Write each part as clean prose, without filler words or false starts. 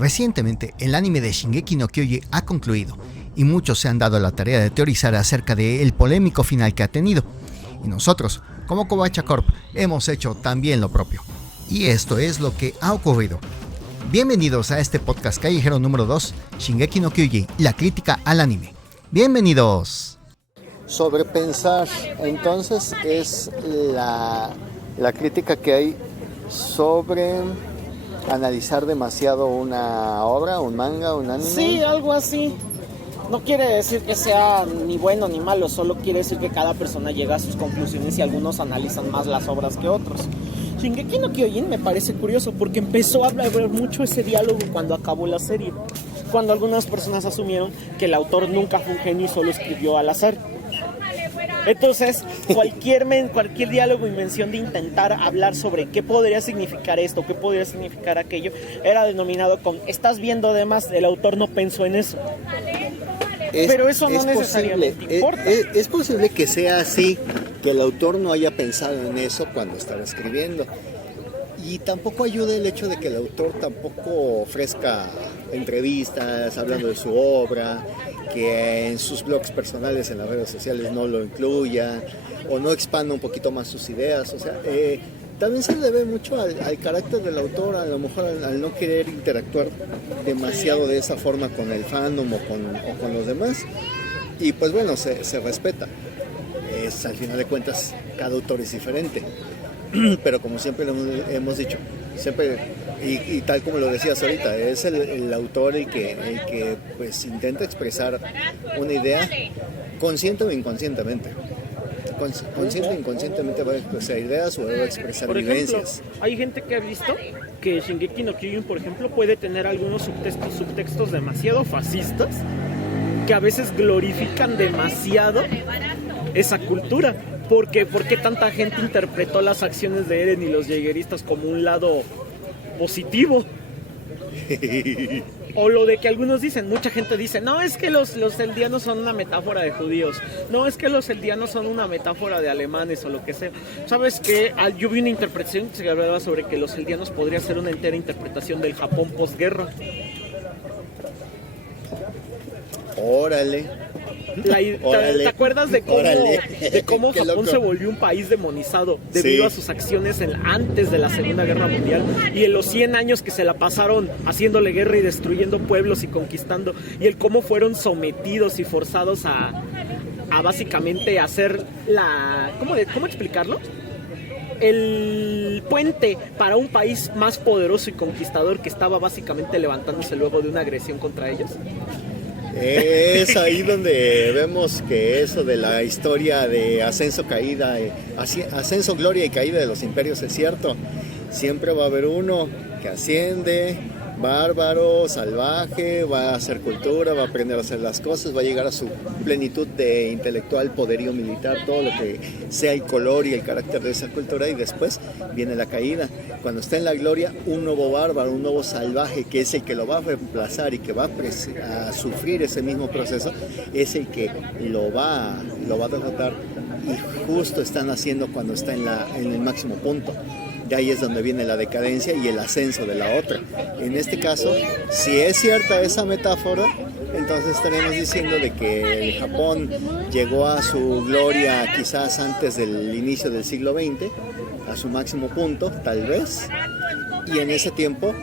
Recientemente, el anime de Shingeki no Kyojin ha concluido y muchos se han dado la tarea de teorizar acerca del polémico final que ha tenido. Y nosotros, como Kobacha Corp, hemos hecho también lo propio. Y esto es lo que ha ocurrido. Bienvenidos a este podcast callejero número 2, Shingeki no Kyojin, la crítica al anime. Bienvenidos. Sobrepensar, entonces, es la crítica que hay sobre analizar demasiado una obra, un manga, un anime. Sí, algo así. No quiere decir que sea ni bueno ni malo, solo quiere decir que cada persona llega a sus conclusiones y algunos analizan más las obras que otros. Shingeki no Kyojin me parece curioso porque empezó a hablar mucho ese diálogo cuando acabó la serie, cuando algunas personas asumieron que el autor nunca fue un genio y solo escribió al azar. Entonces, cualquier diálogo y mención de intentar hablar sobre qué podría significar esto, qué podría significar aquello, era denominado con "estás viendo de más, el autor no pensó en eso". Pero eso no necesariamente importa. Es posible que sea así, que el autor no haya pensado en eso cuando estaba escribiendo. Y tampoco ayuda el hecho de que el autor tampoco ofrezca entrevistas hablando de su obra, que en sus blogs personales en las redes sociales no lo incluya o no expanda un poquito más sus ideas. O sea, también se debe mucho al carácter del autor, a lo mejor al no querer interactuar demasiado de esa forma con el fandom o con los demás. Y pues bueno, se respeta. Al final de cuentas, cada autor es diferente. Pero como siempre lo hemos dicho, siempre y tal como lo decías ahorita, es el autor el que pues intenta expresar una idea consciente o inconscientemente. Consciente o inconscientemente va a expresar ideas o va a expresar por vivencias. Ejemplo, hay gente que ha visto que Shingeki no Kyojin, por ejemplo, puede tener algunos subtextos demasiado fascistas que a veces glorifican demasiado esa cultura. ¿Por qué tanta gente interpretó las acciones de Eren y los jaegeristas como un lado positivo? O lo de que algunos dicen, mucha gente dice, no, es que los eldianos son una metáfora de judíos, no, es que los eldianos son una metáfora de alemanes o lo que sea. ¿Sabes qué? Yo vi una interpretación que se hablaba sobre que los eldianos podría ser una entera interpretación del Japón posguerra. Órale. ¿Te acuerdas de cómo Japón se volvió un país demonizado debido a sus acciones antes de la Segunda Guerra Mundial y en los 100 años que se la pasaron haciéndole guerra y destruyendo pueblos y conquistando, y el cómo fueron sometidos y forzados a básicamente hacer ¿cómo explicarlo? El puente para un país más poderoso y conquistador que estaba básicamente levantándose luego de una agresión contra ellos? Es ahí donde vemos que eso de la historia de ascenso, gloria y caída de los imperios es cierto. Siempre va a haber uno que asciende, bárbaro, salvaje, va a hacer cultura, va a aprender a hacer las cosas, va a llegar a su plenitud de intelectual, poderío militar, todo lo que sea el color y el carácter de esa cultura, y después viene la caída. Cuando está en la gloria, un nuevo bárbaro, un nuevo salvaje, que es el que lo va a reemplazar y que va a sufrir ese mismo proceso, es el que lo va a derrotar, y justo están haciendo cuando está en el máximo punto. De ahí es donde viene la decadencia y el ascenso de la otra. En este caso, si es cierta esa metáfora, entonces estaríamos diciendo de que el Japón llegó a su gloria quizás antes del inicio del siglo XX, a su máximo punto, tal vez, y en ese tiempo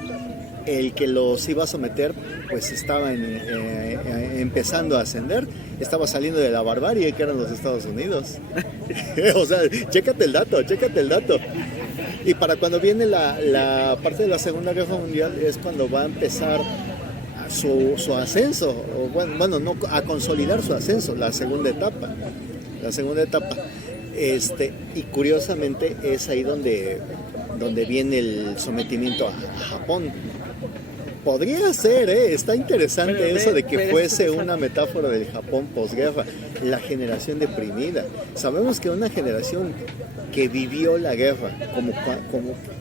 el que los iba a someter pues estaba empezando a ascender, estaba saliendo de la barbarie que eran los Estados Unidos. O sea, chécate el dato. Y para cuando viene la parte de la Segunda Guerra Mundial es cuando va a empezar su ascenso, a consolidar su ascenso, la segunda etapa. Y curiosamente es ahí donde viene el sometimiento a Japón. Podría ser, está interesante eso de que fuese una metáfora del Japón posguerra, la generación deprimida. Sabemos que una generación que vivió la guerra, como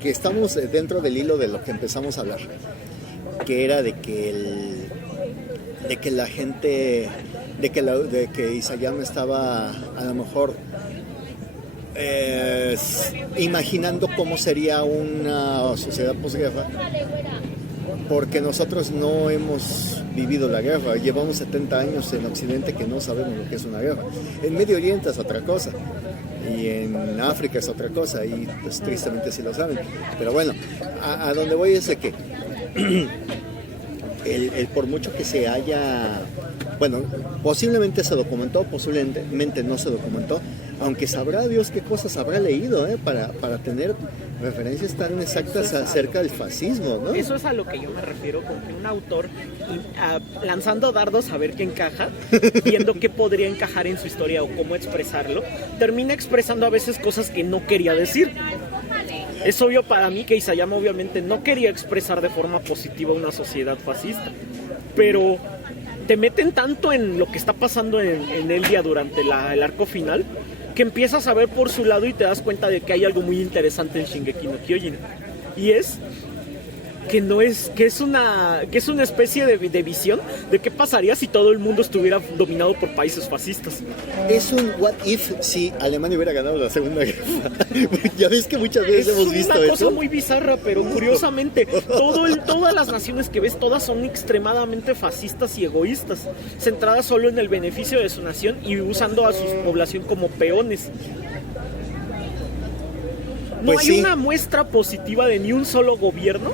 que estamos dentro del hilo de lo que empezamos a hablar, que era de que la gente, de que Isayama estaba a lo mejor imaginando cómo sería una sociedad posguerra. porque nosotros no hemos vivido la guerra. Llevamos 70 años en Occidente que no sabemos lo que es una guerra. En Medio Oriente es otra cosa, y en África es otra cosa, y pues tristemente sí lo saben. Pero bueno, a donde voy es de que el por mucho que se haya, bueno, posiblemente se documentó, posiblemente no se documentó, aunque sabrá Dios qué cosas habrá leído, para tener referencias tan exactas acerca del fascismo, ¿no? Eso es a lo que yo me refiero, con que un autor lanzando dardos a ver qué encaja, viendo qué podría encajar en su historia o cómo expresarlo, termina expresando a veces cosas que no quería decir. Es obvio para mí que Isayama obviamente no quería expresar de forma positiva una sociedad fascista, pero te meten tanto en lo que está pasando en Eldia durante el arco final, que empiezas a ver por su lado y te das cuenta de que hay algo muy interesante en Shingeki no Kyojin. Y es que es una especie de visión de qué pasaría si todo el mundo estuviera dominado por países fascistas. Es un what if si Alemania hubiera ganado la Segunda Guerra. Ya ves que muchas veces hemos visto eso. Es una cosa muy bizarra, pero curiosamente todas las naciones que ves, todas son extremadamente fascistas y egoístas, centradas solo en el beneficio de su nación y usando a su población como peones. No Pues hay sí. una muestra positiva de ni un solo gobierno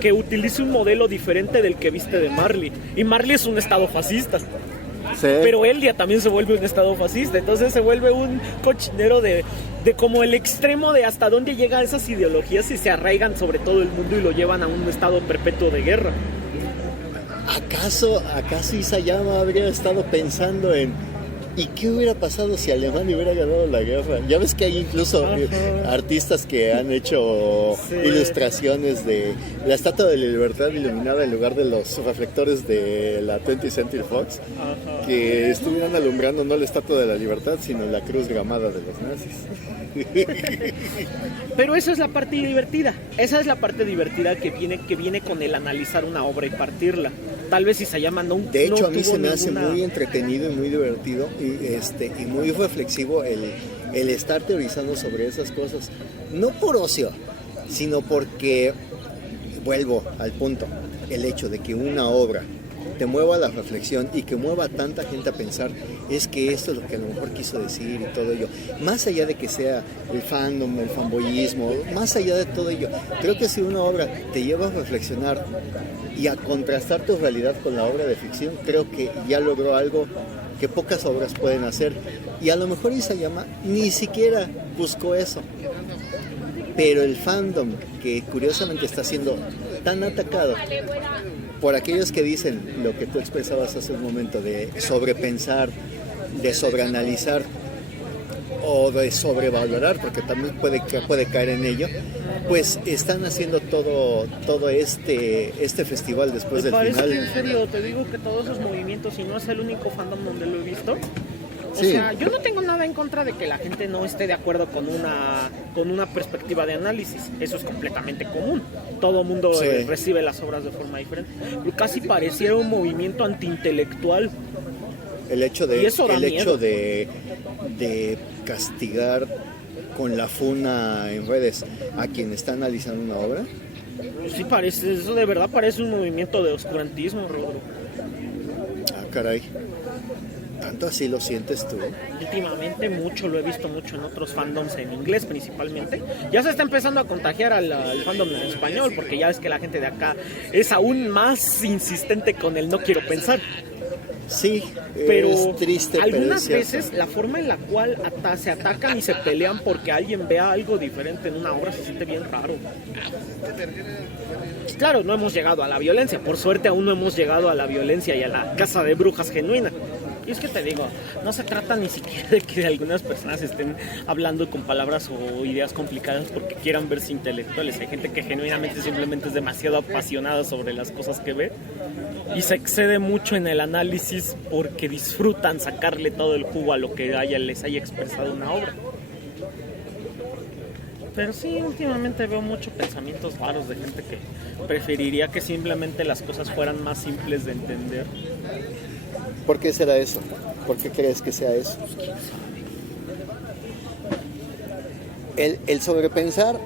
que utilice un modelo diferente del que viste de Marley. Y Marley es un estado fascista. Sí. Pero Eldia también se vuelve un estado fascista. Entonces se vuelve un cochinero de como el extremo de hasta dónde llegan esas ideologías y se arraigan sobre todo el mundo y lo llevan a un estado perpetuo de guerra. ¿Acaso Isayama habría estado pensando en ¿y qué hubiera pasado si Alemania hubiera ganado la guerra? Ya ves que hay incluso artistas que han hecho ilustraciones de la Estatua de la Libertad iluminada en lugar de los reflectores de la 20th Century Fox, que estuvieran alumbrando no la Estatua de la Libertad, sino la cruz gramada de los nazis. Pero esa es la parte divertida. Esa es la parte divertida que viene con el analizar una obra y partirla. Tal vez Isayama no. De hecho, no a mí tuvo se me hace ninguna... muy entretenido y muy divertido y muy reflexivo el estar teorizando sobre esas cosas. No por ocio, sino porque, vuelvo al punto, el hecho de que una obra te mueva a la reflexión y que mueva a tanta gente a pensar, es que esto es lo que a lo mejor quiso decir y todo ello. Más allá de que sea el fandom, el fanboyismo, más allá de todo ello, creo que si una obra te lleva a reflexionar y a contrastar tu realidad con la obra de ficción, creo que ya logró algo que pocas obras pueden hacer. Y a lo mejor Isayama ni siquiera buscó eso. Pero el fandom, que curiosamente está siendo tan atacado por aquellos que dicen lo que tú expresabas hace un momento, de sobrepensar, de sobreanalizar o de sobrevalorar, porque también puede caer en ello, pues están haciendo todo este festival después del parece final. que en serio, te digo que todos esos movimientos, y no es el único fandom donde lo he visto. O Sí. sea, yo no tengo nada en contra de que la gente no esté de acuerdo con una perspectiva de análisis. Eso es completamente común. Todo el mundo recibe las obras de forma diferente. Pero casi pareciera un movimiento antiintelectual. El hecho Y eso da miedo. de castigar con la funa en redes a quien está analizando una obra. Sí parece, eso de verdad parece un movimiento de oscurantismo, Rodro. Ah, caray. ¿Tanto así lo sientes tú? Últimamente mucho, lo he visto mucho en otros fandoms en inglés principalmente. Ya se está empezando a contagiar al fandom en español, porque ya ves que la gente de acá es aún más insistente con el no quiero pensar. Sí, Pero es triste, algunas pero es cierto. veces la forma en la cual se atacan y se pelean porque alguien vea algo diferente en una obra se siente bien raro. Claro, no hemos llegado a la violencia, por suerte aún no hemos llegado a la violencia y a la caza de brujas genuina. Y es que te digo, no se trata ni siquiera de que algunas personas estén hablando con palabras o ideas complicadas porque quieran verse intelectuales. Hay gente que genuinamente simplemente es demasiado apasionada sobre las cosas que ve y se excede mucho en el análisis porque disfrutan sacarle todo el jugo a lo que les haya expresado una obra. Pero sí, últimamente veo muchos pensamientos raros de gente que preferiría que simplemente las cosas fueran más simples de entender. ¿Por qué será eso? ¿Por qué crees que sea eso? El sobrepensar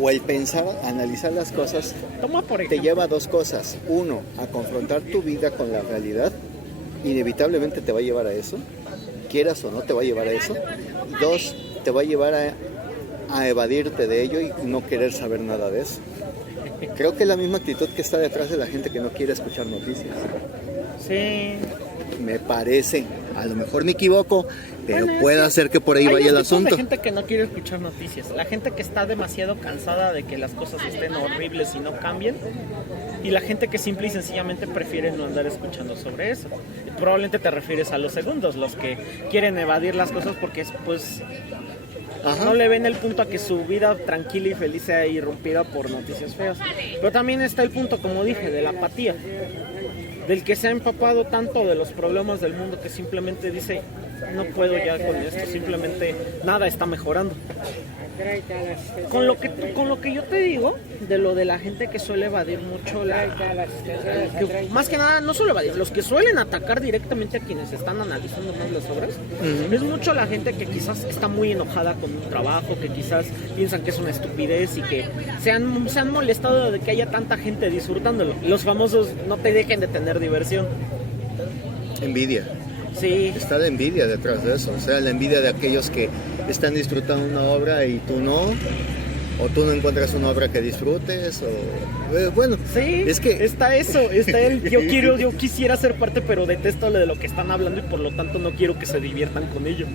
o el pensar, analizar las cosas, Toma por te ejemplo. lleva a dos cosas. Uno, a confrontar tu vida con la realidad. Inevitablemente te va a llevar a eso. Quieras o no, te va a llevar a eso. Dos, te va a llevar a evadirte de ello y no querer saber nada de eso. Creo que es la misma actitud que está detrás de la gente que no quiere escuchar noticias. Sí. Me parece, a lo mejor me equivoco, pero Bueno, puede ser que por ahí hay vaya el dos tipos asunto. de gente que no quiere escuchar noticias. La gente que está demasiado cansada de que las cosas estén horribles y no cambien. Y la gente que simple y sencillamente prefiere no andar escuchando sobre eso. Probablemente te refieres a los segundos, los que quieren evadir las cosas porque pues Ajá. no le ven el punto a que su vida tranquila y feliz sea irrumpida por noticias feas. Pero también está el punto, como dije, de la apatía. Del que se ha empapado tanto de los problemas del mundo que simplemente dice, no puedo ya con esto, simplemente nada está mejorando. Con lo que yo te digo, de lo de la gente que suele evadir mucho, que más que nada, no solo evadir, los que suelen atacar directamente a quienes están analizando más las obras, es mucho la gente que quizás está muy enojada con un trabajo, que quizás piensan que es una estupidez y que se han molestado de que haya tanta gente disfrutándolo. Los famosos no te dejen de tener diversión. Envidia. Sí, Está la envidia detrás de eso. O sea, la envidia de aquellos que están disfrutando una obra y tú no. O tú no encuentras una obra que disfrutes. O bueno, sí, es que está eso, está el yo quisiera ser parte, pero detesto de lo que están hablando y por lo tanto no quiero que se diviertan con ello.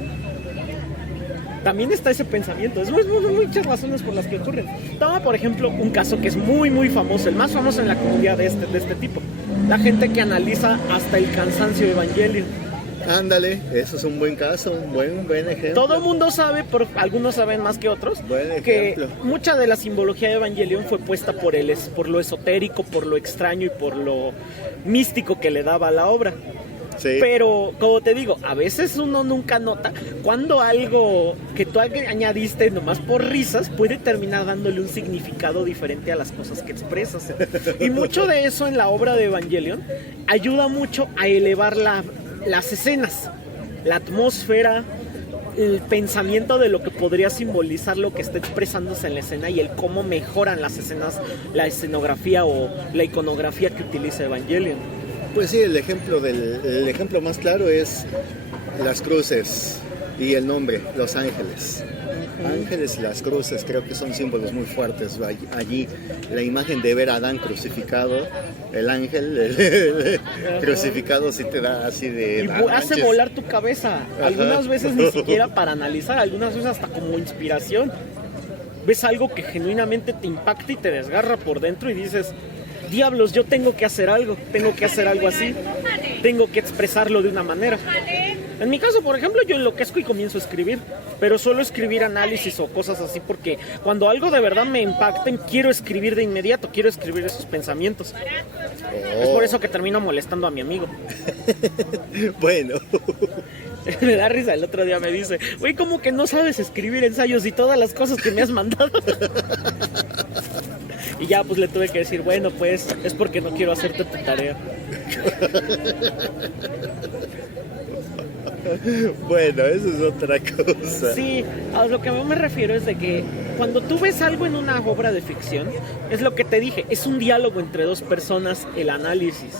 También está ese pensamiento, es muchas razones por las que ocurren. Toma por ejemplo un caso que es muy muy famoso, el más famoso en la comunidad de este tipo. La gente que analiza hasta el cansancio Evangelion. ándale, eso es un buen caso, un buen ejemplo. Todo el mundo sabe, pero algunos saben más que otros, Buen que ejemplo. mucha de la simbología de Evangelion fue puesta por lo esotérico, por lo extraño y por lo místico que le daba a la obra. Sí. Pero, como te digo, a veces uno nunca nota cuando algo que tú añadiste nomás por risas puede terminar dándole un significado diferente a las cosas que expresas. Y mucho de eso en la obra de Evangelion ayuda mucho a elevar las escenas, la atmósfera, el pensamiento de lo que podría simbolizar lo que está expresándose en la escena y el cómo mejoran las escenas, la escenografía o la iconografía que utiliza Evangelion. Pues sí, el ejemplo más claro es las cruces y el nombre, los ángeles. Ángeles y las cruces creo que son símbolos muy fuertes. Allí la imagen de ver a Adán crucificado, el ángel crucificado sí te da así de... Y hace volar tu cabeza, algunas veces ni siquiera para analizar, algunas veces hasta como inspiración. Ves algo que genuinamente te impacta y te desgarra por dentro y dices, diablos, yo tengo que hacer algo así, tengo que expresarlo de una manera. En mi caso, por ejemplo, yo enloquezco y comienzo a escribir, pero suelo escribir análisis o cosas así porque cuando algo de verdad me impacta, quiero escribir de inmediato, quiero escribir esos pensamientos. Es por eso que termino molestando a mi amigo. Bueno, Me da risa, el otro día me dice, güey, ¿cómo que no sabes escribir ensayos y todas las cosas que me has mandado? Y ya pues le tuve que decir, bueno, pues es porque no quiero hacerte tu tarea. bueno, eso es otra cosa. Sí, a lo que me refiero es de que cuando tú ves algo en una obra de ficción, es lo que te dije, es un diálogo entre dos personas, el análisis.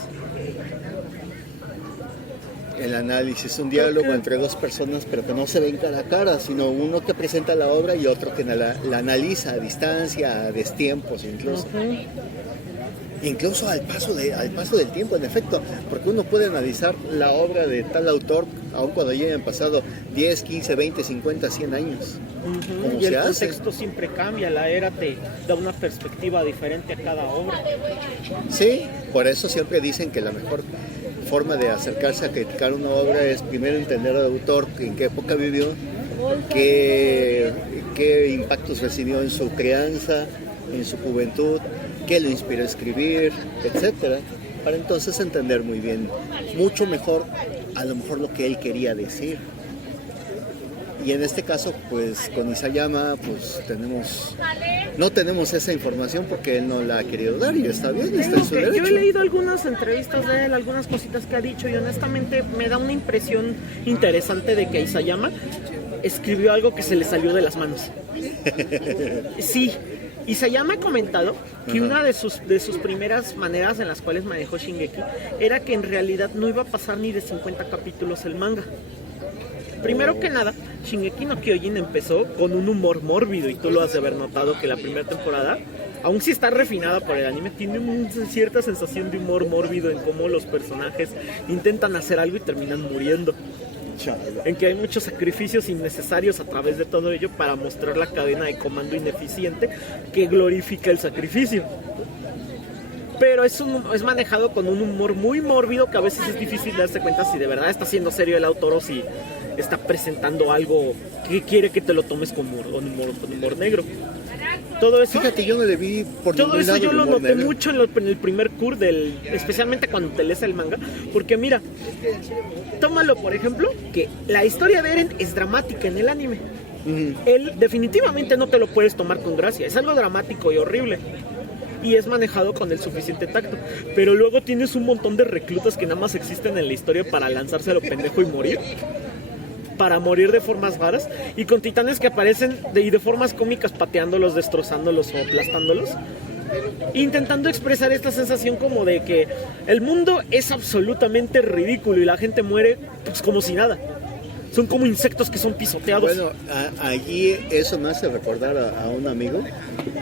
El análisis, un diálogo entre dos personas, pero que no se ven cara a cara, sino uno que presenta la obra y otro que la analiza a distancia, a destiempos incluso. Incluso al paso del tiempo, en efecto, porque uno puede analizar la obra de tal autor aun cuando ya hayan pasado 10, 15, 20, 50, 100 años. Y el contexto siempre cambia, la era te da una perspectiva diferente a cada obra. Sí, por eso siempre dicen que la mejor forma de acercarse a criticar una obra es primero entender al autor, en qué época vivió, qué impactos recibió en su crianza, en su juventud, qué lo inspiró a escribir, etcétera, para entonces entender muy bien, mucho mejor, a lo mejor lo que él quería decir. Y en este caso, pues con Isayama, pues no tenemos esa información porque él no la ha querido dar y está bien, está en su derecho. Yo he leído algunas entrevistas de él, algunas cositas que ha dicho y honestamente me da una impresión interesante de que Isayama escribió algo que se le salió de las manos. Sí, Isayama ha comentado que una de sus primeras maneras en las cuales manejó Shingeki era que en realidad no iba a pasar ni de 50 capítulos el manga. Primero que nada, Shingeki no Kyojin empezó con un humor mórbido, y tú lo has de haber notado que la primera temporada, aun si está refinada por el anime, tiene cierta sensación de humor mórbido en cómo los personajes intentan hacer algo y terminan muriendo. En que hay muchos sacrificios innecesarios a través de todo ello para mostrar la cadena de comando ineficiente que glorifica el sacrificio. Pero es manejado con un humor muy mórbido que a veces es difícil darse cuenta si de verdad está siendo serio el autor o si está presentando algo que quiere que te lo tomes con humor negro. Todo eso, fíjate, yo no le vi por todo ningún eso lado yo lo noté negro. mucho en el primer cur especialmente cuando te lees el manga, porque mira, tómalo por ejemplo, que la historia de Eren es dramática en el anime. Él definitivamente no te lo puedes tomar con gracia, es algo dramático y horrible. Y es manejado con el suficiente tacto. Pero luego tienes un montón de reclutas que nada más existen en la historia para lanzarse a lo pendejo y morir. Para morir de formas raras. Y con titanes que aparecen de formas cómicas, pateándolos, destrozándolos o aplastándolos. Intentando expresar esta sensación como de que el mundo es absolutamente ridículo y la gente muere pues como si nada. Son como insectos que son pisoteados. Bueno, allí eso me hace recordar a un amigo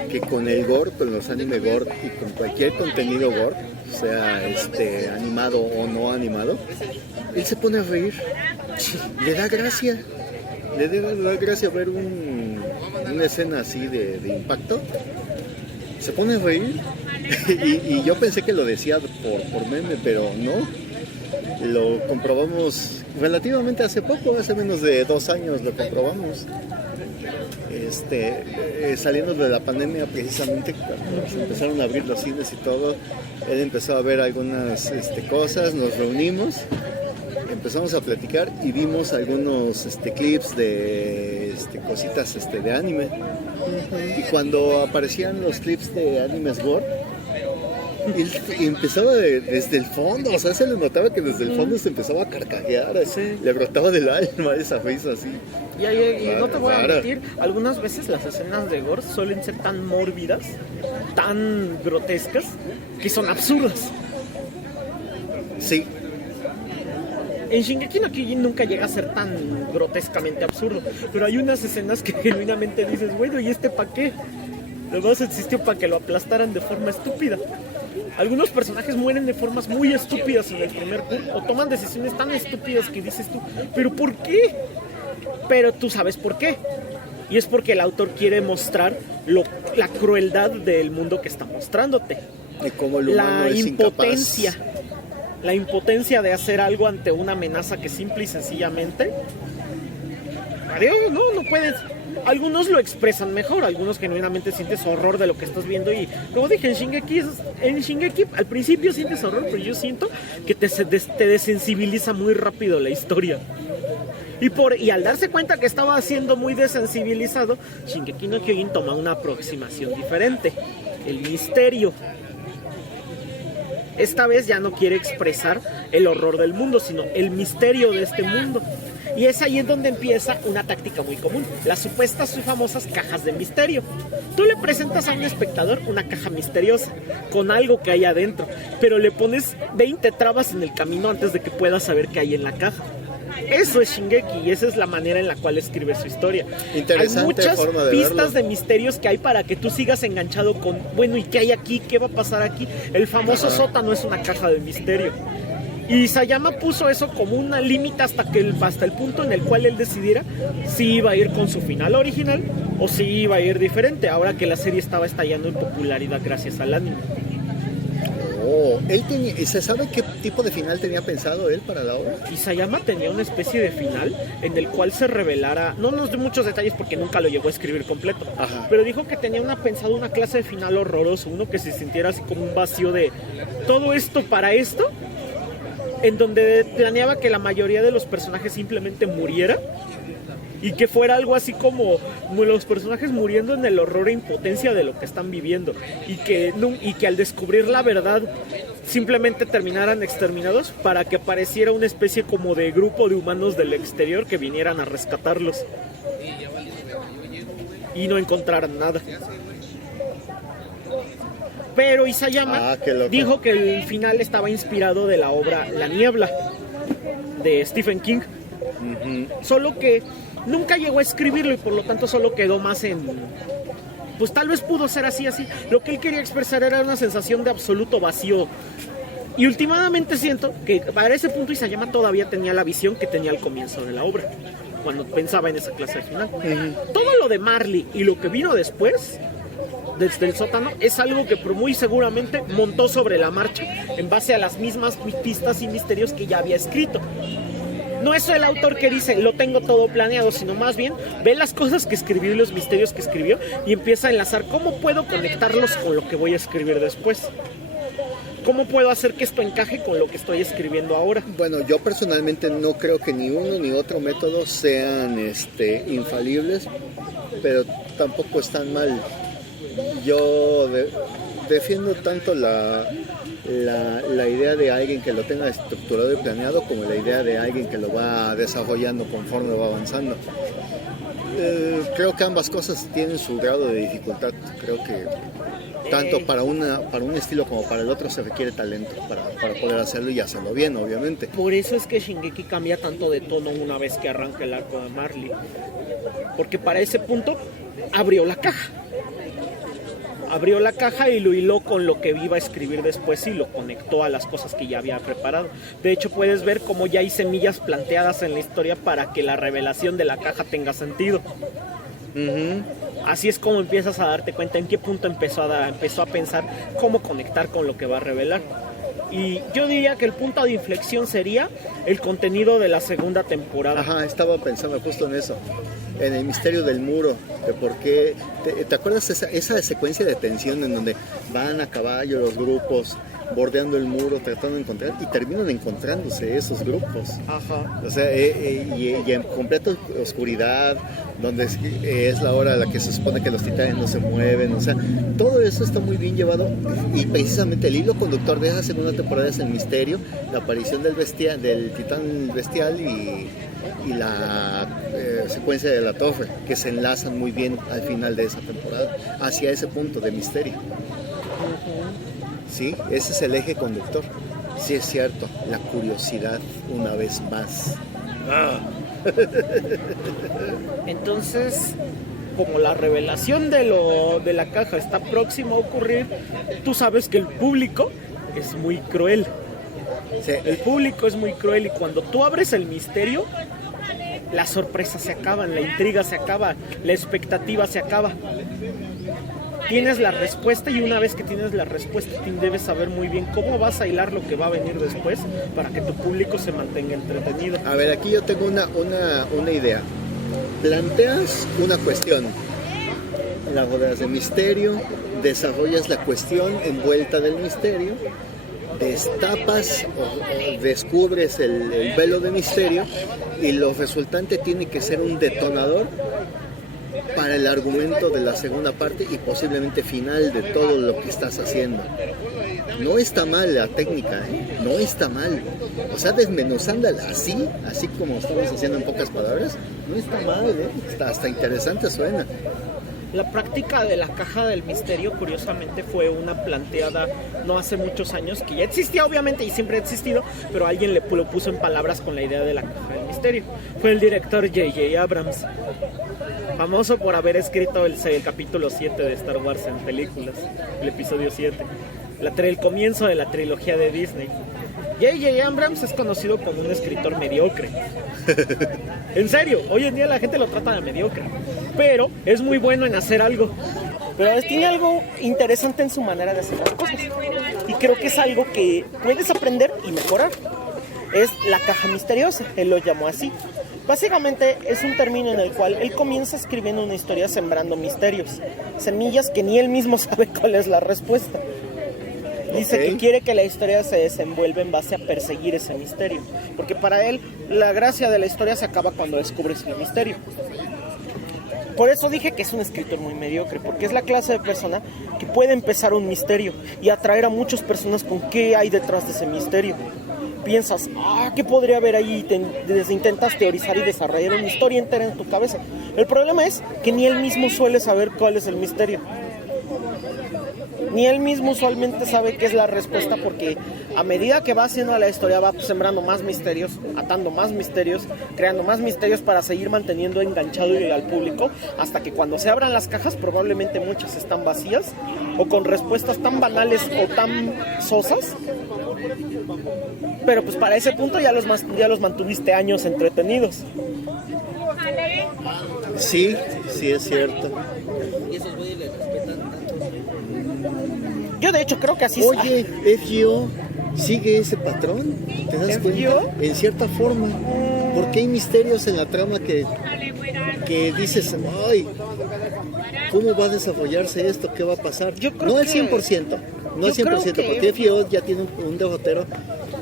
que con el gore, con los anime gore y con cualquier contenido gore, sea animado o no animado, él se pone a reír. Le da gracia. Le da gracia ver una escena así de impacto. Se pone a reír. y yo pensé que lo decía por meme, pero no. Lo comprobamos relativamente hace poco, hace menos de 2 años lo comprobamos. Saliendo de la pandemia, precisamente cuando se empezaron a abrir los cines y todo, él empezó a ver algunas cosas, nos reunimos, empezamos a platicar y vimos algunos clips de cositas de anime. Y cuando aparecían los clips de animes gore, y empezaba desde el fondo, o sea, se le notaba que desde el fondo se empezaba a carcajear, así, le brotaba del alma esa risa así. Y no te voy a mentir, algunas veces las escenas de gore suelen ser tan mórbidas, tan grotescas, que son absurdas. Sí. En Shingeki no Kyojin nunca llega a ser tan grotescamente absurdo, pero hay unas escenas que genuinamente dices, bueno, ¿y pa' qué? Además existió para que lo aplastaran de forma estúpida. Algunos personajes mueren de formas muy estúpidas en el primer curso, o toman decisiones tan estúpidas que dices tú, ¿pero por qué? Pero tú sabes por qué. Y es porque el autor quiere mostrar la crueldad del mundo que está mostrándote. Y cómo el humano es impotencia. incapaz. La impotencia de hacer algo ante una amenaza que simple y sencillamente... Adiós, no puedes... Algunos lo expresan mejor, algunos genuinamente sientes horror de lo que estás viendo y como dije, en Shingeki al principio sientes horror, pero yo siento que te desensibiliza muy rápido la historia. Y al darse cuenta que estaba siendo muy desensibilizado, Shingeki no Kyojin toma una aproximación diferente, el misterio. Esta vez ya no quiere expresar el horror del mundo, sino el misterio de este mundo. Y es ahí en donde empieza una táctica muy común, las supuestas y famosas cajas de misterio. Tú le presentas a un espectador una caja misteriosa, con algo que hay adentro, pero le pones 20 trabas en el camino antes de que puedas saber qué hay en la caja. Eso es Shingeki y esa es la manera en la cual escribe su historia. Interesante, hay muchas forma de pistas verlo. de misterios que hay para que tú sigas enganchado con, bueno, ¿y qué hay aquí? ¿Qué va a pasar aquí? El famoso sótano es una caja de misterio. Y Isayama puso eso como una límite hasta el punto en el cual él decidiera si iba a ir con su final original o si iba a ir diferente, ahora que la serie estaba estallando en popularidad gracias al anime. ¿Se sabe qué tipo de final tenía pensado él para la obra? Isayama tenía una especie de final en el cual se revelara, no nos dio muchos detalles porque nunca lo llegó a escribir completo, pero dijo que tenía pensado una clase de final horroroso, uno que se sintiera así como un vacío de todo esto para esto, en donde planeaba que la mayoría de los personajes simplemente muriera y que fuera algo así como los personajes muriendo en el horror e impotencia de lo que están viviendo y que al descubrir la verdad simplemente terminaran exterminados para que apareciera una especie como de grupo de humanos del exterior que vinieran a rescatarlos y no encontraran nada. Pero Isayama dijo que el final estaba inspirado de la obra La Niebla de Stephen King. Solo que nunca llegó a escribirlo y por lo tanto solo quedó más en... Pues tal vez pudo ser así. Lo que él quería expresar era una sensación de absoluto vacío. Y últimamente siento que para ese punto Isayama todavía tenía la visión que tenía al comienzo de la obra, cuando pensaba en esa clase final. Todo lo de Marley y lo que vino después, desde el sótano, es algo que muy seguramente montó sobre la marcha en base a las mismas pistas y misterios que ya había escrito. No es el autor que dice, lo tengo todo planeado, sino más bien ve las cosas que escribió y los misterios que escribió y empieza a enlazar cómo puedo conectarlos con lo que voy a escribir después. ¿Cómo puedo hacer que esto encaje con lo que estoy escribiendo ahora? Bueno, yo personalmente no creo que ni uno ni otro método sean infalibles, pero tampoco están mal. Yo defiendo tanto la idea de alguien que lo tenga estructurado y planeado como la idea de alguien que lo va desarrollando conforme va avanzando. Creo que ambas cosas tienen su grado de dificultad. Creo que tanto para un estilo como para el otro se requiere talento para poder hacerlo y hacerlo bien, obviamente. Por eso es que Shingeki cambia tanto de tono una vez que arranca el arco de Marley. Porque para ese punto abrió la caja. Abrió la caja y lo hiló con lo que iba a escribir después y lo conectó a las cosas que ya había preparado. De hecho, puedes ver cómo ya hay semillas planteadas en la historia para que la revelación de la caja tenga sentido. Así es como empiezas a darte cuenta en qué punto empezó a pensar cómo conectar con lo que va a revelar. Y yo diría que el punto de inflexión sería el contenido de la segunda temporada. Ajá, estaba pensando justo en eso, en el misterio del muro, de por qué. ¿Te acuerdas esa secuencia de tensión en donde van a caballo los grupos bordeando el muro tratando de encontrar y terminan encontrándose esos grupos? Ajá. O sea, y en completa oscuridad, donde es la hora a la que se supone que los titanes no se mueven, o sea, todo eso está muy bien llevado y precisamente el hilo conductor de esa segunda temporada es el misterio, la aparición del titán bestial y la secuencia de la torre, que se enlazan muy bien al final de esa temporada hacia ese punto de misterio. Sí, ese es el eje conductor. Sí, es cierto, la curiosidad una vez más. Entonces, como la revelación de la caja está próxima a ocurrir, tú sabes que el público es muy cruel. Sí. El público es muy cruel y cuando tú abres el misterio, las sorpresas se acaban, la intriga se acaba, la expectativa se acaba. Tienes la respuesta y una vez que tienes la respuesta debes saber muy bien cómo vas a hilar lo que va a venir después para que tu público se mantenga entretenido. A ver, aquí yo tengo una idea. Planteas una cuestión, la rodeas de misterio, desarrollas la cuestión envuelta del misterio, destapas o descubres el velo de misterio y lo resultante tiene que ser un detonador para el argumento de la segunda parte y posiblemente final de todo lo que estás haciendo. No está mal la técnica, no está mal. O sea, desmenuzándola así como estamos haciendo en pocas palabras, no está mal, hasta interesante suena. La práctica de la caja del misterio, curiosamente, fue una planteada no hace muchos años, que ya existía obviamente y siempre ha existido, pero alguien lo puso en palabras con la idea de la caja del misterio. Fue el director J.J. Abrams, famoso por haber escrito el capítulo 7 de Star Wars en películas, el episodio 7, el comienzo de la trilogía de Disney. J.J. Abrams es conocido como un escritor mediocre. En serio, hoy en día la gente lo trata de mediocre, pero es muy bueno en hacer algo. Pero tiene algo interesante en su manera de hacer las cosas. Y creo que es algo que puedes aprender y mejorar. Es la caja misteriosa, él lo llamó así. Básicamente es un término en el cual él comienza escribiendo una historia sembrando misterios, semillas que ni él mismo sabe cuál es la respuesta. Dice que quiere que la historia se desenvuelva en base a perseguir ese misterio, porque para él la gracia de la historia se acaba cuando descubres el misterio. Por eso dije que es un escritor muy mediocre, porque es la clase de persona que puede empezar un misterio y atraer a muchas personas con qué hay detrás de ese misterio. Piensas, ¿qué podría haber ahí? Intentas teorizar y desarrollar una historia entera en tu cabeza. El problema es que ni él mismo suele saber cuál es el misterio. Ni él mismo usualmente sabe qué es la respuesta, porque a medida que va haciendo la historia va sembrando más misterios, atando más misterios, creando más misterios para seguir manteniendo enganchado al público, hasta que cuando se abran las cajas probablemente muchas están vacías o con respuestas tan banales o tan sosas, pero pues para ese punto ya los mantuviste años entretenidos. Sí, sí es cierto. Yo de hecho creo que así Oye, FGO sigue ese patrón, ¿te das cuenta? En cierta forma, porque hay misterios en la trama que dices, ay, ¿cómo va a desarrollarse esto? ¿Qué va a pasar? No al 100%, no al 100%, porque FGO ya tiene un derrotero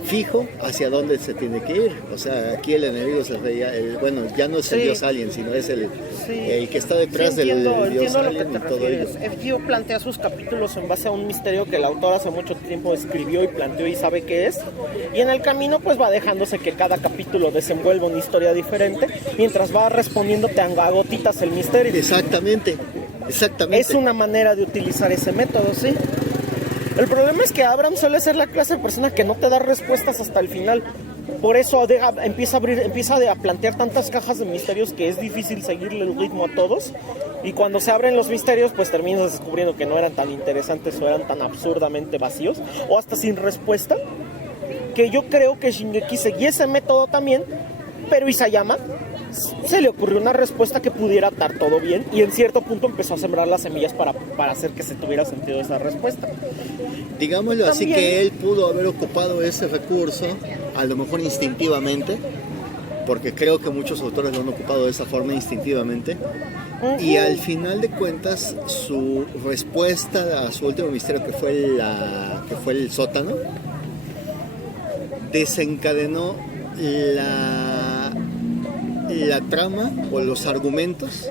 fijo hacia dónde se tiene que ir. O sea, aquí el enemigo se veía, bueno, ya no es el dios alien, sino es el que está detrás del dios alien y todo ello. FGO plantea sus capítulos en base a un misterio que el autor hace mucho tiempo escribió y planteó y sabe qué es, y en el camino pues va dejándose que cada capítulo desenvuelva una historia diferente mientras va respondiéndote a gotitas el misterio. Exactamente. Es una manera de utilizar ese método, sí. El problema es que Abrams suele ser la clase de persona que no te da respuestas hasta el final. Por eso empieza a plantear tantas cajas de misterios que es difícil seguirle el ritmo a todos. Y cuando se abren los misterios, pues terminas descubriendo que no eran tan interesantes o eran tan absurdamente vacíos o hasta sin respuesta. Que yo creo que Shingeki seguía ese método también, pero Isayama se le ocurrió una respuesta que pudiera atar todo bien y en cierto punto empezó a sembrar las semillas para hacer que se tuviera sentido esa respuesta. Digámoslo así, que él pudo haber ocupado ese recurso, a lo mejor instintivamente, porque creo que muchos autores lo han ocupado de esa forma instintivamente, y al final de cuentas su respuesta a su último misterio, que fue el sótano, desencadenó la trama o los argumentos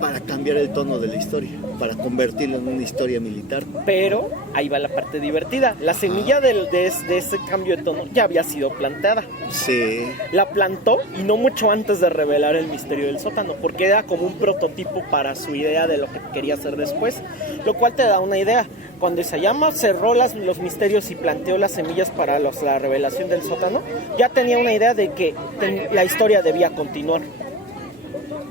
para cambiar el tono de la historia, para convertirlo en una historia militar. Pero ahí va la parte divertida. La semilla de ese cambio de tono ya había sido plantada. Sí. La plantó y no mucho antes de revelar el misterio del sótano, porque era como un prototipo para su idea de lo que quería hacer después, lo cual te da una idea. Cuando Isayama cerró los misterios y planteó las semillas para la revelación del sótano, ya tenía una idea de que la historia debía continuar.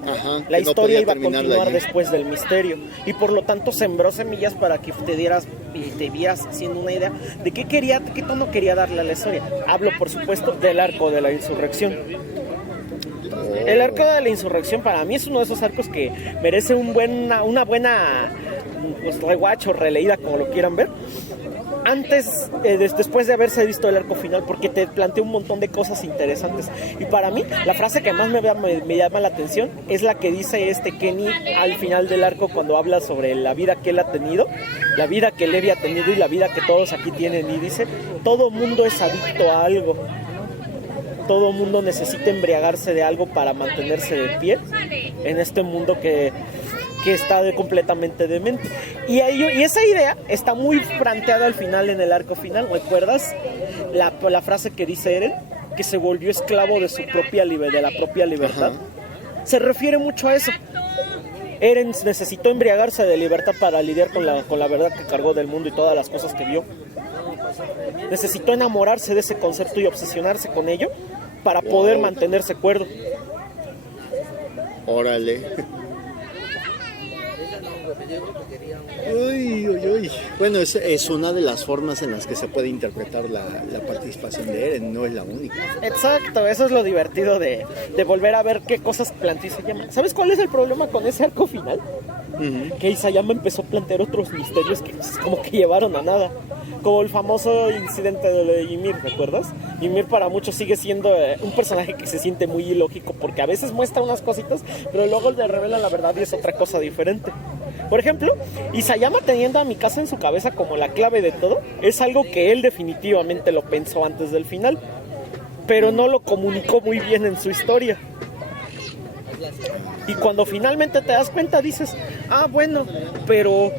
Ajá, la historia iba a continuar allí después del misterio, y por lo tanto sembró semillas para que te vieras haciendo una idea de qué tono quería darle a la historia. Hablo, por supuesto, del arco de la insurrección. El arco de la insurrección para mí es uno de esos arcos que merece una buena pues, rewatch o releída, como lo quieran ver, después de haberse visto el arco final, porque te plantea un montón de cosas interesantes. Y para mí, la frase que más me llama la atención es la que dice Kenny al final del arco, cuando habla sobre la vida que él ha tenido, la vida que Levi ha tenido y la vida que todos aquí tienen, y dice: todo mundo es adicto a algo, todo mundo necesita embriagarse de algo para mantenerse de pie en este mundo que está completamente demente. Y esa idea está muy planteada al final, en el arco final. ¿Recuerdas la frase que dice Eren? Que se volvió esclavo de la propia libertad. Ajá. Se refiere mucho a eso. Eren necesitó embriagarse de libertad para lidiar con la verdad que cargó del mundo y todas las cosas que vio. Necesitó enamorarse de ese concepto y obsesionarse con ello para poder mantenerse cuerdo. Órale. Uy. Bueno, es una de las formas en las que se puede interpretar la participación de Eren, no es la única. Exacto, eso es lo divertido de volver a ver qué cosas plantea Isayama. ¿Sabes cuál es el problema con ese arco final? Uh-huh. Que Isayama empezó a plantear otros misterios que como que llevaron a nada. Como el famoso incidente de Ymir, ¿recuerdas? Ymir para muchos sigue siendo un personaje que se siente muy ilógico, porque a veces muestra unas cositas, pero luego le revela la verdad y es otra cosa diferente. Por ejemplo, Isayama teniendo a Mikasa en su cabeza como la clave de todo, es algo que él definitivamente lo pensó antes del final, pero no lo comunicó muy bien en su historia. Y cuando finalmente te das cuenta dices: bueno, pero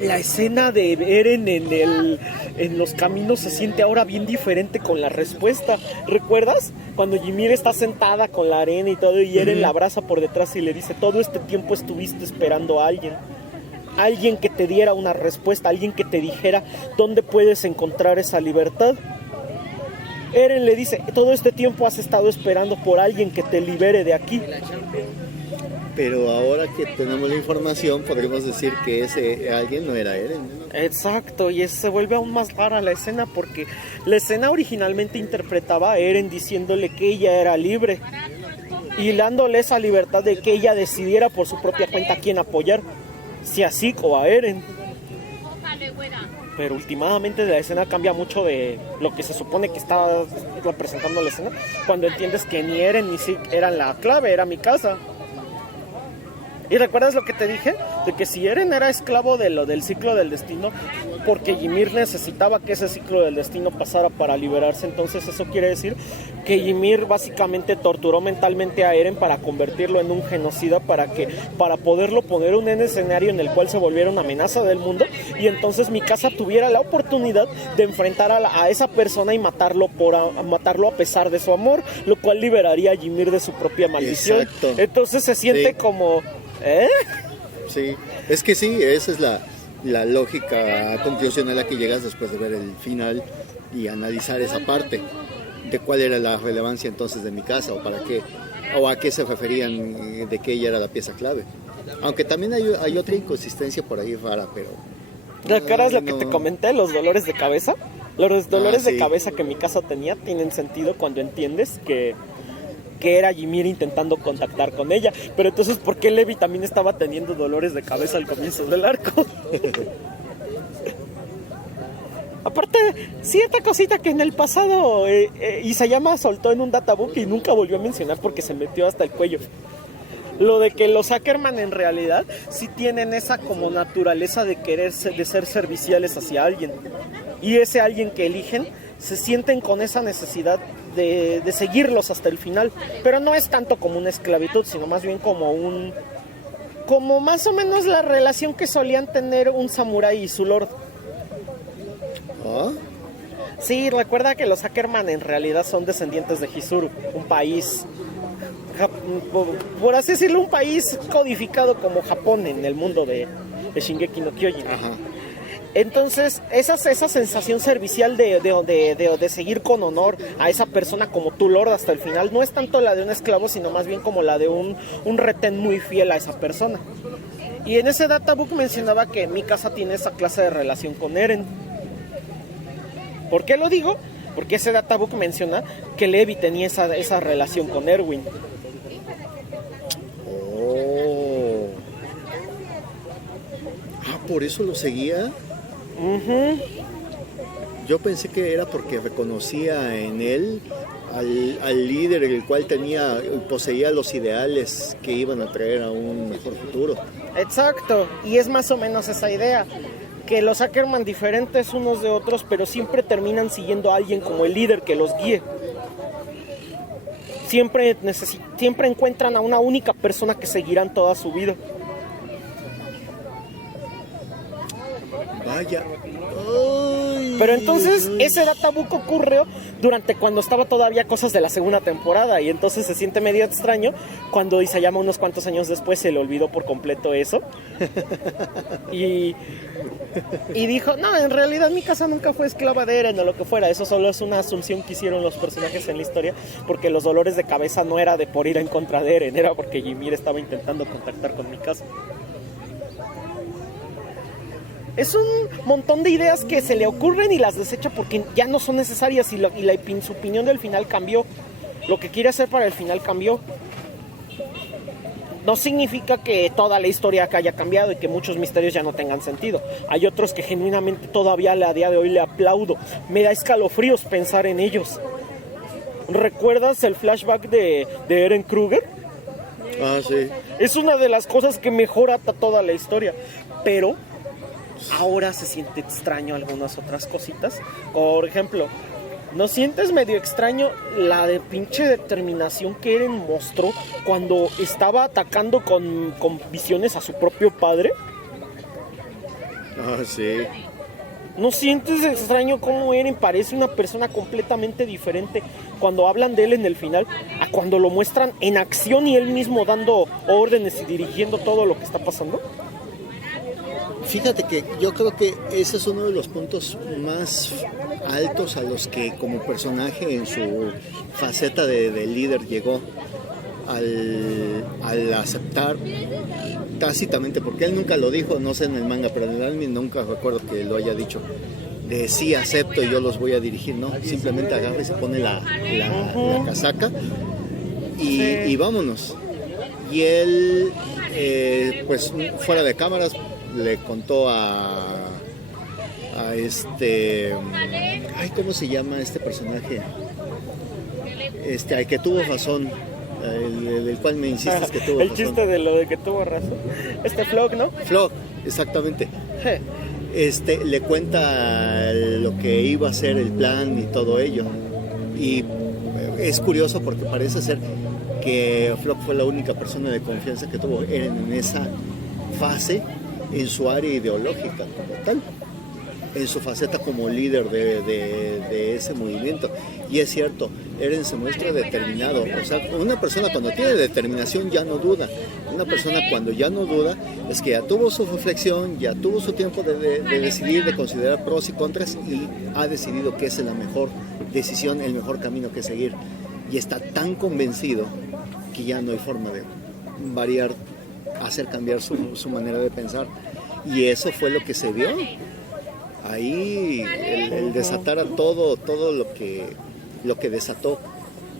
la escena de Eren en los caminos se siente ahora bien diferente con la respuesta. ¿Recuerdas? Cuando Ymir está sentada con la arena y todo, y Eren la abraza por detrás y le dice: todo este tiempo estuviste esperando a alguien. alguien que te diera una respuesta, alguien que te dijera dónde puedes encontrar esa libertad. Eren le dice, todo este tiempo has estado esperando por alguien que te libere de aquí. Pero ahora que tenemos la información, podríamos decir que ese alguien no era Eren, ¿no? Exacto, y se vuelve aún más rara la escena, porque la escena originalmente interpretaba a Eren diciéndole que ella era libre y dándole esa libertad de que ella decidiera por su propia cuenta a quién apoyar, si a Zeke o a Eren. Pero últimamente la escena cambia mucho de lo que se supone que está representando la escena, cuando entiendes que ni Eren ni Zeke eran la clave, era Mikasa. ¿Y recuerdas lo que te dije? De que si Eren era esclavo de lo del ciclo del destino, porque Ymir necesitaba que ese ciclo del destino pasara para liberarse, entonces eso quiere decir que Ymir básicamente torturó mentalmente a Eren para convertirlo en un genocida, para poderlo poner en un escenario en el cual se volviera una amenaza del mundo, y entonces Mikasa tuviera la oportunidad de enfrentar a esa persona y matarlo a pesar de su amor, lo cual liberaría a Ymir de su propia maldición. Exacto. Entonces se siente como... ¿Eh? Sí, es que sí, esa es la lógica conclusión a la que llegas después de ver el final y analizar esa parte de cuál era la relevancia entonces de Mikasa o para qué, o a qué se referían de que ella era la pieza clave. Aunque también hay otra inconsistencia por ahí rara, pero... ¿Recuerdas lo que no. te comenté? Los dolores de cabeza. Los dolores sí. de cabeza que Mikasa tenía tienen sentido cuando entiendes que era Ymir intentando contactar con ella. Pero entonces, ¿por qué Levi también estaba teniendo dolores de cabeza al comienzo del arco? Aparte, cierta cosita que en el pasado Isayama soltó en un databook y nunca volvió a mencionar porque se metió hasta el cuello. Lo de que los Ackerman en realidad sí tienen esa como naturaleza de de ser serviciales hacia alguien. Y ese alguien que eligen se sienten con esa necesidad de seguirlos hasta el final. Pero no es tanto como una esclavitud, sino más bien como más o menos la relación que solían tener un samurái y su lord. ¿Ah? Sí, recuerda que los Ackerman en realidad son descendientes de Hisuru, un país, por así decirlo, un país codificado como Japón en el mundo de Shingeki no Kyojin. Ajá. Entonces, esa sensación servicial de seguir con honor a esa persona como tu lord hasta el final, no es tanto la de un esclavo, sino más bien como la de un retén muy fiel a esa persona. Y en ese databook mencionaba que Mikasa tiene esa clase de relación con Eren. ¿Por qué lo digo? Porque ese databook menciona que Levi tenía esa relación con Erwin. Oh. Ah, ¿por eso lo seguía? Uh-huh. Yo pensé que era porque reconocía en él al líder, el cual poseía los ideales que iban a traer a un mejor futuro. Exacto, y es más o menos esa idea, que los Ackerman diferentes unos de otros, pero siempre terminan siguiendo a alguien como el líder que los guíe. Siempre encuentran a una única persona que seguirán toda su vida. Vaya. Ay, pero entonces ese databook ocurrió durante cuando estaba todavía cosas de la segunda temporada, y entonces se siente medio extraño cuando Isayama unos cuantos años después se le olvidó por completo eso y dijo, no, en realidad Mikasa nunca fue esclava de Eren o lo que fuera, eso solo es una asunción que hicieron los personajes en la historia, porque los dolores de cabeza no era de por ir en contra de Eren, era porque Ymir estaba intentando contactar con Mikasa. Es un montón de ideas que se le ocurren y las desecha porque ya no son necesarias, y su opinión del final cambió. Lo que quiere hacer para el final cambió. No significa que toda la historia haya cambiado y que muchos misterios ya no tengan sentido. Hay otros que genuinamente todavía a día de hoy le aplaudo. Me da escalofríos pensar en ellos. ¿Recuerdas el flashback de Eren Kruger? Ah, sí. Es una de las cosas que mejor ata toda la historia. Pero ahora se siente extraño algunas otras cositas. Por ejemplo, ¿no sientes medio extraño la de pinche determinación que Eren mostró cuando estaba atacando con visiones a su propio padre? Ah, sí. ¿No sientes extraño cómo Eren parece una persona completamente diferente cuando hablan de él en el final a cuando lo muestran en acción y él mismo dando órdenes y dirigiendo todo lo que está pasando? Fíjate que yo creo que ese es uno de los puntos más altos a los que como personaje en su faceta de líder llegó al aceptar tácitamente, porque él nunca lo dijo, no sé en el manga, pero en el anime nunca recuerdo que lo haya dicho, de sí acepto y yo los voy a dirigir, no, simplemente agarra y se pone la casaca y vámonos. Y él, pues fuera de cámaras, le contó a ay, ¿cómo se llama este personaje? Al que tuvo razón, el cual me insistes que tuvo el razón. chiste de lo de que tuvo razón. Flock, ¿no? Flock, exactamente. Le cuenta lo que iba a ser el plan y todo ello. Y es curioso porque parece ser que Flock fue la única persona de confianza que tuvo Eren en esa fase, en su área ideológica como tal, en su faceta como líder de ese movimiento. Y es cierto, Eren se muestra determinado. O sea, una persona cuando tiene determinación ya no duda. Una persona cuando ya no duda es que ya tuvo su reflexión, ya tuvo su tiempo de decidir, de considerar pros y contras y ha decidido que esa es la mejor decisión, el mejor camino que seguir. Y está tan convencido que ya no hay forma de variar, hacer cambiar su manera de pensar. Y eso fue lo que se vio. Ahí el desatar a todo lo que desató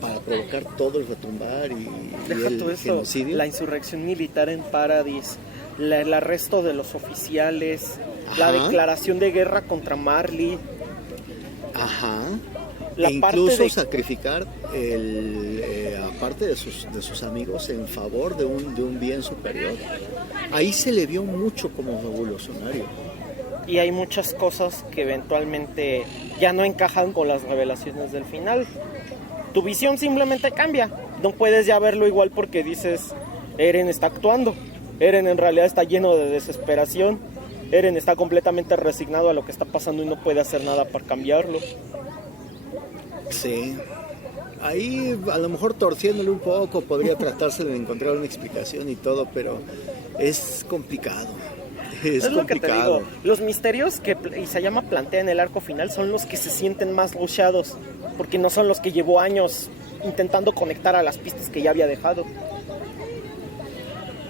para provocar todo el retumbar y el todo esto, genocidio. La insurrección militar en Paradis, el arresto de los oficiales, la declaración de guerra contra Marley. Ajá. La e incluso parte sacrificar aparte de sus amigos en favor de un bien superior. Ahí se le vio mucho como revolucionario. Y hay muchas cosas que eventualmente ya no encajan con las revelaciones del final. Tu visión simplemente cambia. No puedes ya verlo igual porque dices, Eren está actuando. Eren en realidad está lleno de desesperación. Eren está completamente resignado a lo que está pasando y no puede hacer nada para cambiarlo. Sí. Ahí a lo mejor torciéndole un poco podría tratarse de encontrar una explicación y todo, pero es complicado. Es lo que te complicado. digo. Los misterios que Isayama plantea en el arco final son los que se sienten más rushados, porque no son los que llevó años intentando conectar a las pistas que ya había dejado.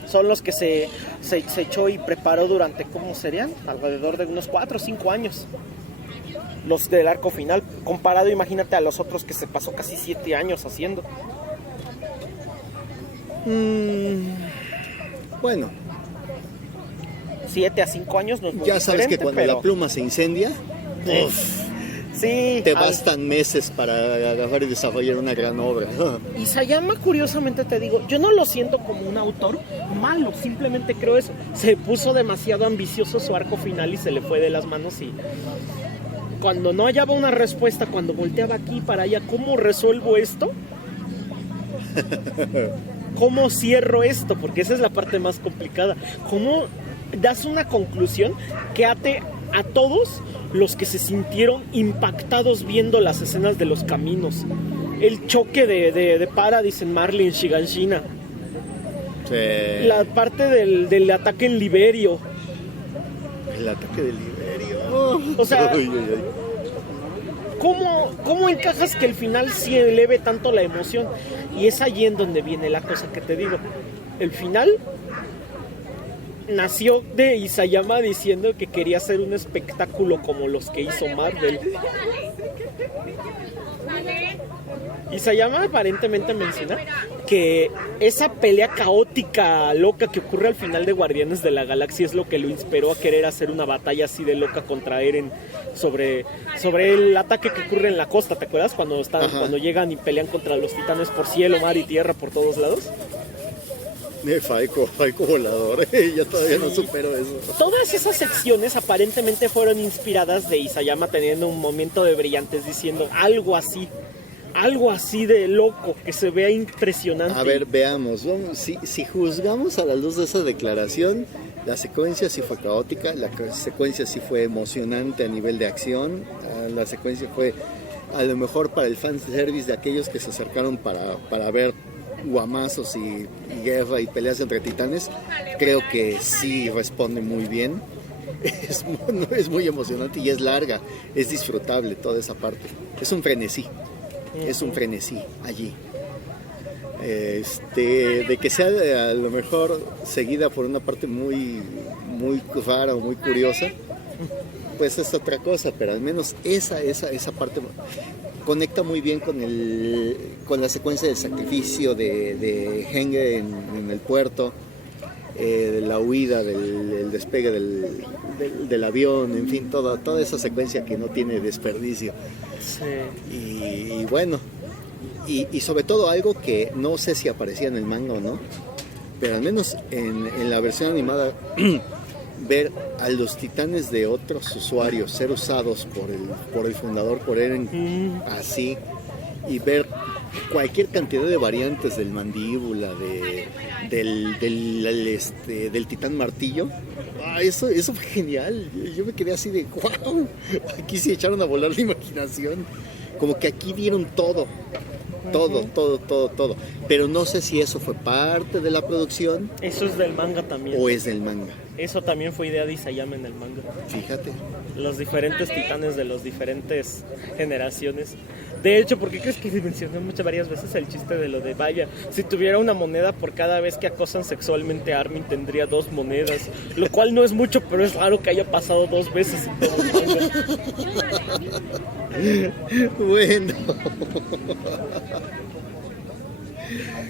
Son los que se echó y preparó durante, ¿cómo serían? Alrededor de unos 4 o 5 años. Los del arco final, comparado, imagínate a los otros que se pasó casi 7 años haciendo. Bueno. 7 a 5 años no es muy ya sabes que cuando pero la pluma se incendia, sí, te bastan meses para agarrar y desarrollar una gran obra. Isayama, curiosamente te digo, yo no lo siento como un autor malo, simplemente creo eso. Se puso demasiado ambicioso su arco final y se le fue de las manos y cuando no hallaba una respuesta, cuando volteaba aquí para allá, ¿cómo resuelvo esto? ¿Cómo cierro esto? Porque esa es la parte más complicada. ¿Cómo das una conclusión que ate a todos los que se sintieron impactados viendo las escenas de los caminos? El choque de Paradis en Marley, en Shiganshina. Sí. La parte del ataque en Liberio. El ataque de Liberio. O sea, ¿cómo encajas que el final sí eleve tanto la emoción? Y es allí en donde viene la cosa que te digo. El final nació de Isayama diciendo que quería hacer un espectáculo como los que hizo Marvel. Isayama aparentemente menciona que esa pelea caótica, loca que ocurre al final de Guardianes de la Galaxia es lo que lo inspiró a querer hacer una batalla así de loca contra Eren sobre el ataque que ocurre en la costa, ¿te acuerdas? Cuando llegan y pelean contra los titanes por cielo, mar y tierra por todos lados. Faico volador, yo todavía no supero eso. Todas esas secciones aparentemente fueron inspiradas de Isayama teniendo un momento de brillantez diciendo algo así de loco, que se vea impresionante. A ver, veamos, si juzgamos a la luz de esa declaración, la secuencia sí fue caótica, la secuencia sí fue emocionante a nivel de acción, la secuencia fue a lo mejor para el fanservice de aquellos que se acercaron para ver guamazos y guerra y peleas entre titanes, creo que sí responde muy bien. es muy emocionante y es larga, es disfrutable toda esa parte. Es un frenesí allí. De que sea a lo mejor seguida por una parte muy rara o muy curiosa, pues es otra cosa, pero al menos esa parte conecta muy bien con la secuencia del sacrificio de Henge en el puerto, de la huida, del despegue del avión, en fin, toda esa secuencia que no tiene desperdicio. Sí. Y bueno, y sobre todo algo que no sé si aparecía en el manga o no, pero al menos en la versión animada ver a los titanes de otros usuarios ser usados por el fundador, por Eren, así, y ver cualquier cantidad de variantes del mandíbula, del titán martillo. Eso fue genial. Yo me quedé así de wow, aquí sí echaron a volar la imaginación, como que aquí dieron todo, pero no sé si eso fue parte de la producción. Eso es del manga también. O es del manga. Eso también fue idea de Isayama en el manga. Fíjate. Los diferentes titanes de las diferentes generaciones. De hecho, ¿por qué crees que mencioné varias veces el chiste de lo de vaya? Si tuviera una moneda por cada vez que acosan sexualmente a Armin, tendría 2 monedas. Lo cual no es mucho, pero es raro que haya pasado 2 veces en todo el manga. Bueno.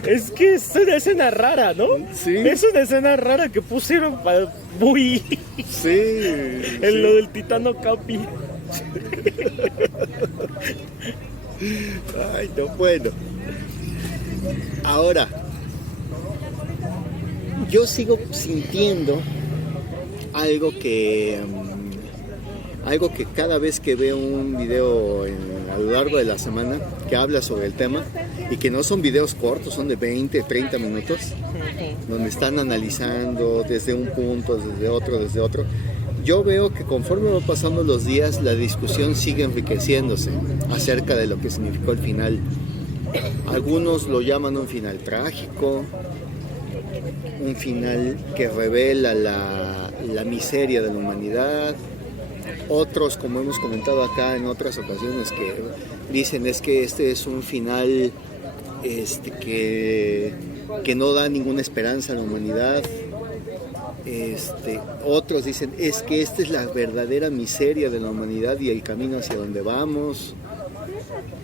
Es que es una escena rara, ¿no? Sí. Es una escena rara que pusieron para muy... Sí. Lo del titano Capi. Ay, no, bueno. Ahora, yo sigo sintiendo algo que cada vez que veo un video a lo largo de la semana que habla sobre el tema, y que no son videos cortos, son de 20, 30 minutos, donde están analizando desde un punto, desde otro, yo veo que conforme van pasando los días, la discusión sigue enriqueciéndose acerca de lo que significó el final. Algunos lo llaman un final trágico, un final que revela la miseria de la humanidad. Otros, como hemos comentado acá en otras ocasiones, que dicen es que este es un final que no da ninguna esperanza a la humanidad. Otros dicen es que esta es la verdadera miseria de la humanidad y el camino hacia donde vamos.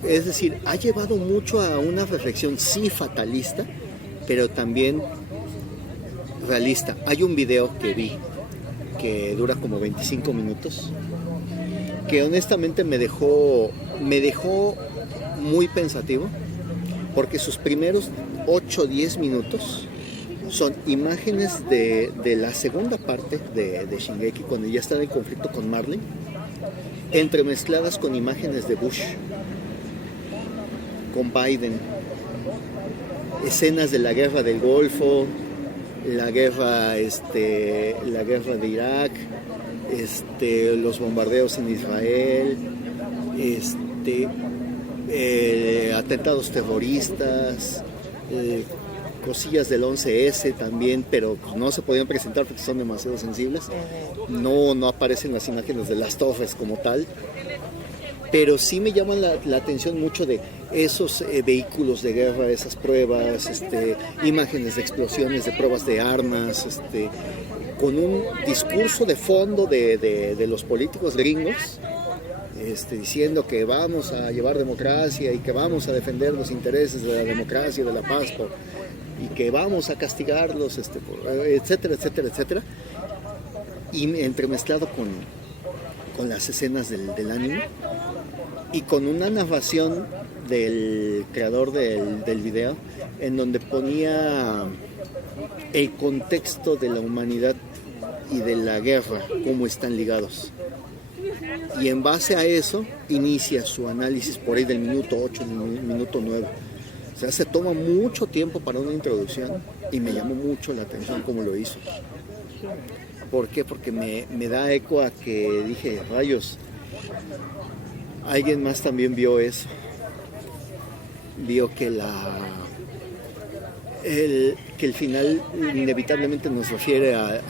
Es decir, ha llevado mucho a una reflexión sí fatalista, pero también realista. Hay un video que vi que dura como 25 minutos, que honestamente me dejó muy pensativo, porque sus primeros 8 o 10 minutos son imágenes de la segunda parte de Shingeki, cuando ya está en conflicto con Marley, entremezcladas con imágenes de Bush, con Biden, escenas de la guerra del Golfo, la guerra de Irak, los bombardeos en Israel, atentados terroristas, cosillas del 11S también, pero no se podían presentar porque son demasiado sensibles. No aparecen las imágenes de las torres como tal, pero sí me llaman la atención mucho de esos vehículos de guerra, esas pruebas, imágenes de explosiones, de pruebas de armas, con un discurso de fondo de los políticos gringos, diciendo que vamos a llevar democracia y que vamos a defender los intereses de la democracia y de la paz, y que vamos a castigarlos, etcétera, etcétera, etcétera, y entremezclado con las escenas del anime y con una narración del creador del video, en donde ponía el contexto de la humanidad y de la guerra, cómo están ligados. Y en base a eso inicia su análisis por ahí del minuto 8, minuto 9. O sea, se toma mucho tiempo para una introducción y me llamó mucho la atención cómo lo hizo. ¿Por qué? Porque me da eco a que dije, rayos, alguien más también vio eso. Vio que que el final inevitablemente nos refiere a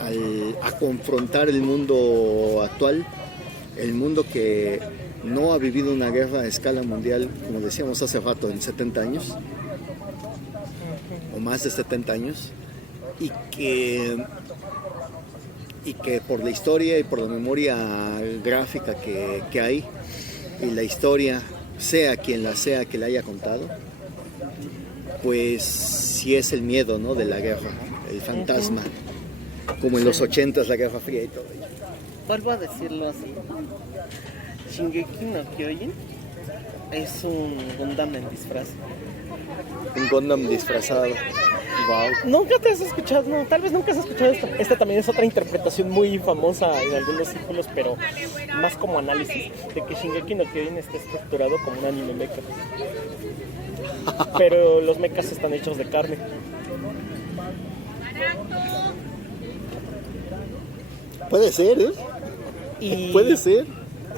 confrontar el mundo actual, el mundo que no ha vivido una guerra a escala mundial, como decíamos hace rato, en 70 años, o más de 70 años, y que por la historia y por la memoria gráfica que hay, y la historia, sea quien la sea que la haya contado, pues sí es el miedo, ¿no?, de la guerra, el fantasma, como en los 80s, la Guerra Fría y todo ello. Vuelvo a decirlo así. Shingeki no Kyojin es un Gundam en disfraz. Un Gundam disfrazado. Wow. Nunca te has escuchado, no, tal vez nunca has escuchado esto. Esta también es otra interpretación muy famosa en algunos círculos, pero más como análisis, de que Shingeki no Kyojin está estructurado como un anime mecha. Pero los mechas están hechos de carne. Puede ser, ¿eh? Puede ser.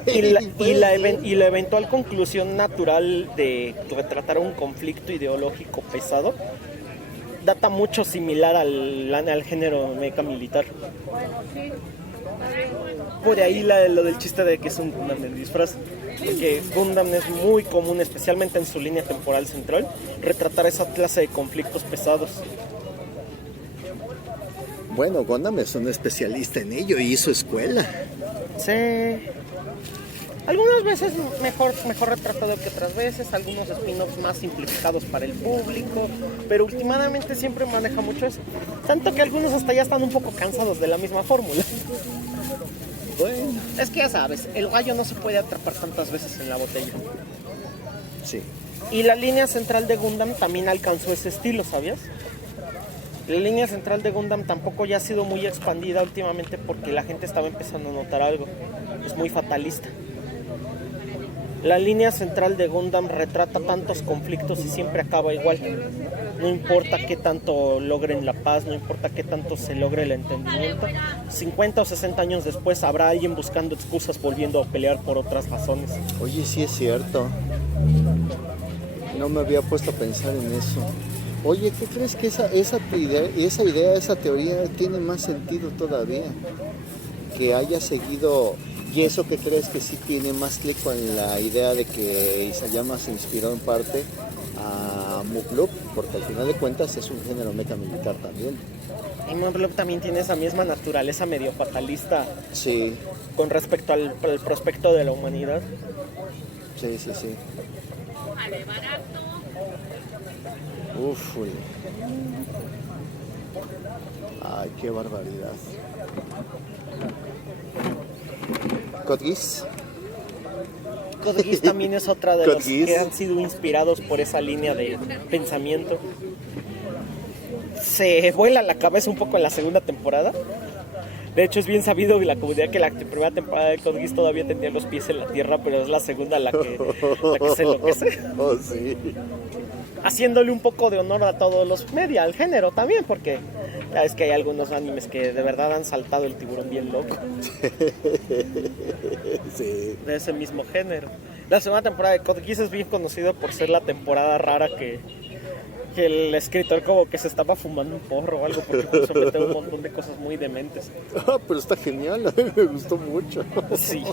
Y la eventual conclusión natural de retratar un conflicto ideológico pesado data mucho similar al género mecha militar. Por ahí lo del chiste de que es un Gundam en disfraz. Porque Gundam es muy común, especialmente en su línea temporal central, retratar esa clase de conflictos pesados. Bueno, Gundam es un especialista en ello y hizo escuela. Sí. Algunas veces mejor retratado que otras veces, algunos spin-offs más simplificados para el público, pero últimamente siempre maneja mucho eso. Tanto que algunos hasta ya están un poco cansados de la misma fórmula. Bueno. Es que ya sabes, el gallo no se puede atrapar tantas veces en la botella. Sí. Y la línea central de Gundam también alcanzó ese estilo, ¿sabías? La línea central de Gundam tampoco ya ha sido muy expandida últimamente porque la gente estaba empezando a notar algo. Es muy fatalista. La línea central de Gundam retrata tantos conflictos y siempre acaba igual. No importa qué tanto logren la paz, no importa qué tanto se logre el entendimiento. 50 o 60 años después habrá alguien buscando excusas volviendo a pelear por otras razones. Oye, sí es cierto. No me había puesto a pensar en eso. Oye, ¿qué crees que esa idea, esa teoría tiene más sentido todavía? Que haya seguido... ¿Y eso que crees que sí tiene más clic con la idea de que Isayama se inspiró en parte a Mukloop? Porque al final de cuentas es un género mecha militar también. Y Mukloop también tiene esa misma naturaleza medio fatalista. Sí. Con respecto al prospecto de la humanidad. Sí. Uf, uy. Ay, qué barbaridad. Code Geass. Code Geass también es otra de los que han sido inspirados por esa línea de pensamiento. Se vuela la cabeza un poco en la segunda temporada. De hecho, es bien sabido de la comunidad que la primera temporada de Code Geass todavía tenía los pies en la tierra, pero es la segunda la que se enloquece. Oh, sí. Haciéndole un poco de honor a todos los media, al género también, porque ya es que hay algunos animes que de verdad han saltado el tiburón bien loco. Sí. De ese mismo género. La segunda temporada de Code Geass es bien conocido por ser la temporada rara que el escritor como que se estaba fumando un porro o algo, porque puso a meter un montón de cosas muy dementes. Ah, pero está genial, me gustó mucho. Sí.